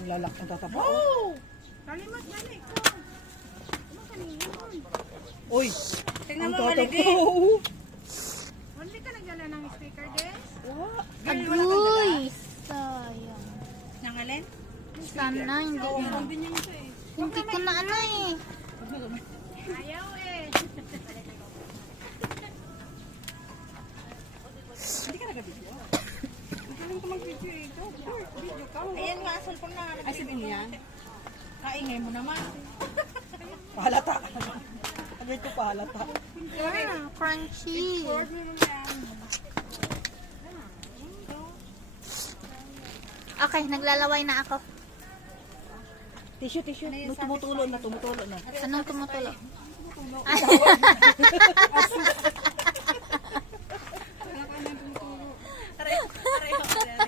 Ang lalak ng tatapa. Oh! Kalimot na na ikaw. Ano kanina? Uy! Tingnan Ang mo mali tatapa. din. Hindi ka nagdala ng speaker din? Agoy! Sayang. Nangalin? Sana hindi na. Hindi ko na ano eh. Ayaw eh. Hindi ka nag-video. Magaling ka mag-video eh. Go, video ka. Ayan nga, cellphone na. Ay, sabihin niya. Kaingay mo naman. Pahalata. Agad ko pahalata. Ah, crunchy. Okay, naglalaway na ako. Tissue. Tumutulo na. Anong tumutulo?